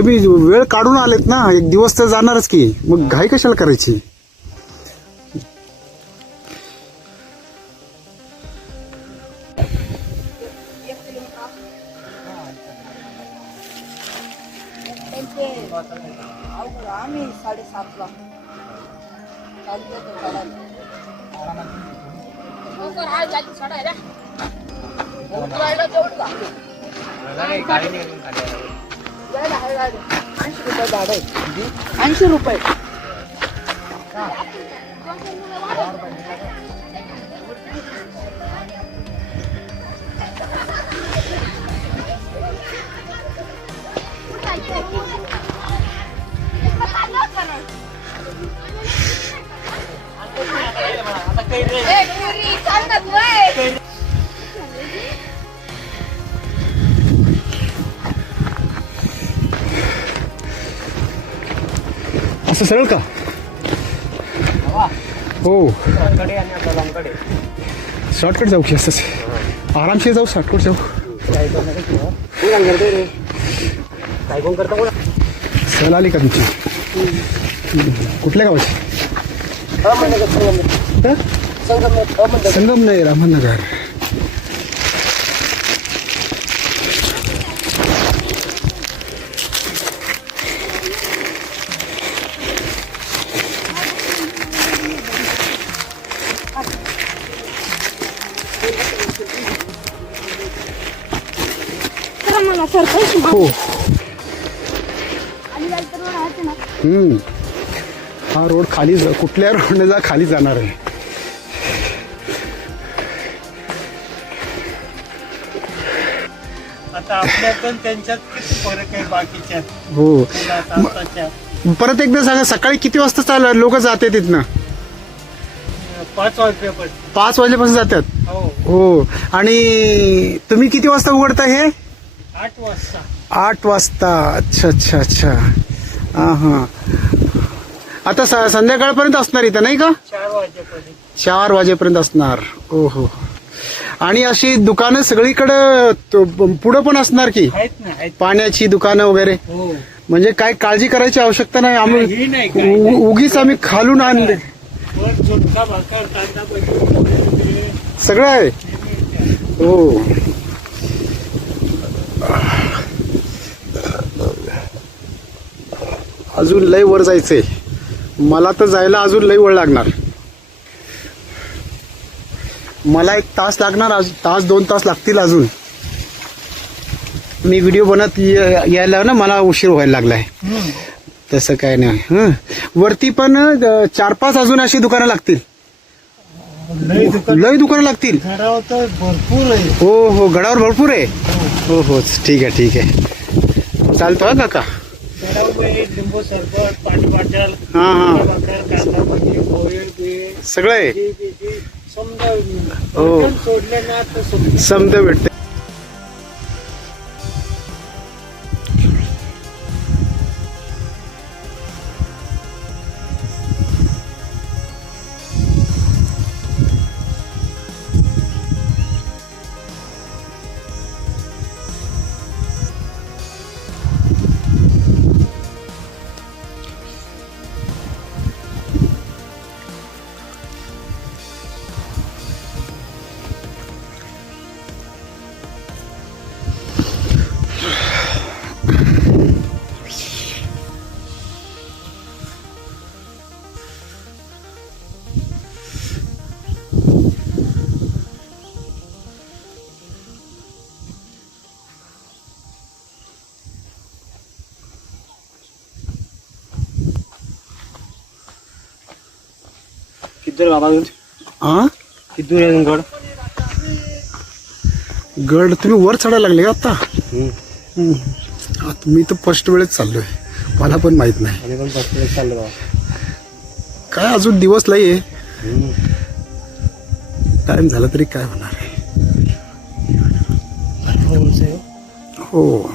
तुम्ही वेळ काढून आलेत ना, एक दिवस तर जाणारच की, मग घाई कशाला करायची. आम्ही 7:30ला ₹80. असं सरळ का? हो, शॉर्टकट जाऊ की, असंच आरामशीर जाऊ, शॉर्टकट जाऊ. सहल आली का तुमची? कुठल्या गावाची? संगमनेर, अहमदनगर. हो. हा रोड खाली, कुठल्या रोडने जा खाली जाणार आहे. आता आपल्याकडून त्यांच्यात किती फरक आहे बाकीच्या. हो. आताच्या परत एकदा सांगा, सकाळी किती वाजता चालू लोक जाते तिथनं? 5 वाजल्यापासून. 5 वाजल्यापासून जातात. हो, हो. आणि तुम्ही किती वाजता उघडता हे? 8 वाजता. 8 वाजता. अच्छा अच्छा अच्छा. हा हा. आता संध्याकाळपर्यंत असणार इथं, नाही का? 4 वाजेपर्यंत. 4 वाजेपर्यंत असणार. ओ हो. आणि अशी दुकानं सगळीकडे पुढं पण असणार की? आहेत ना, आहेत. पाण्याची दुकानं वगैरे. हो. म्हणजे काय काळजी करायची आवश्यकता नाही. काही आम्ही नाही, काही नाही. उगीच आम्ही खालून आणले. वर झुणका भाकर, कांदा भजी सगळं आहे. हो. अजून लय वर जायचंय मला, तर जायला अजून लय वेळ लागणार. मला 1 तास लागणार, तास 2 तास लागतील अजून. मी व्हिडिओ बनत यायला ना मला उशीर व्हायला लागलाय. तसं काय नाही. वरती पण 4-5 अजून अशी दुकानं लागतील. लय दुकानं लागतील. गडावर तर भरपूर आहे. हो हो, गडावर भरपूर आहे. हो हो, ठीक आहे ठीक आहे, चालतो हा काका. गडावर लिंबू सरबत, पाणी बॉटल, हा हा, भाकर, कांदा भजी, पोहे सगळं आहे. समजा हो. सोडले ना तर समजा भेटते. हा, गड गड तुम्ही वर चढायला लागले का आता? मी तर फर्स्ट वेळेच चाललोय, मला पण माहित नाही. काय अजून दिवस लय आहे, टाइम झाला तरी काय होणार आहे. हो,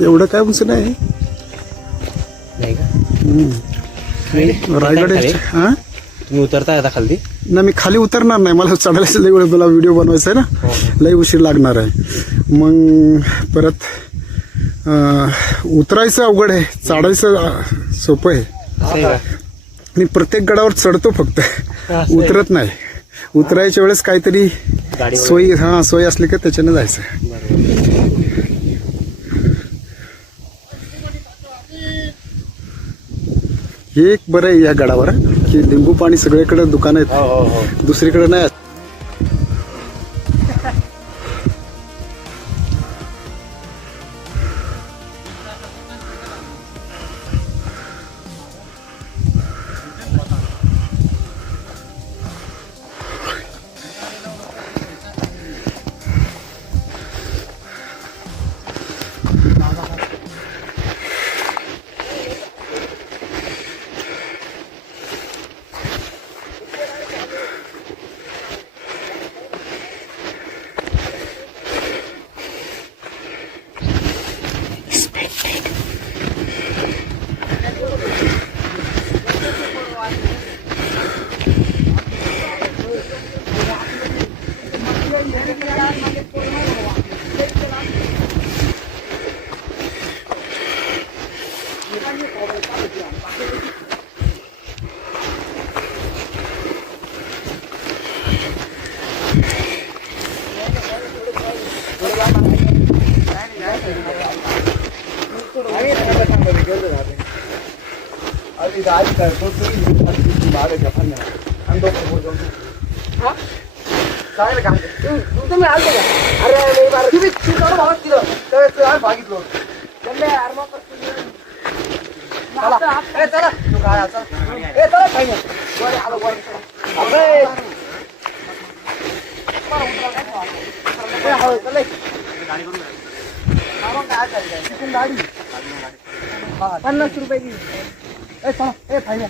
एवढं काय उंच नाही. रायगड हा, तुम्ही उतरताय आता खाली? ना मी खाली उतरणार नाही, मला चढायला लई वेळ, मला व्हिडिओ बनवायचा आहे ना, लई उशीर लागणार आहे. मग परत उतरायचं अवघड आहे, चढायचं सोपं आहे. असं आहे का? मी प्रत्येक गडावर चढतो फक्त, उतरत नाही. उतरायच्या वेळेस काहीतरी गाडीवर? सोय असली का त्याच्यानं जायचं. बरोबर. हे एक बरं आहे या गडावर की लिंबू पाणी सगळीकडे दुकानं हो हो हो. आहेत, दुसरीकडे नाही. तुम्ही आलते का? अरे तुम्ही चला भागितलं. $50 दिली. चला फायदा.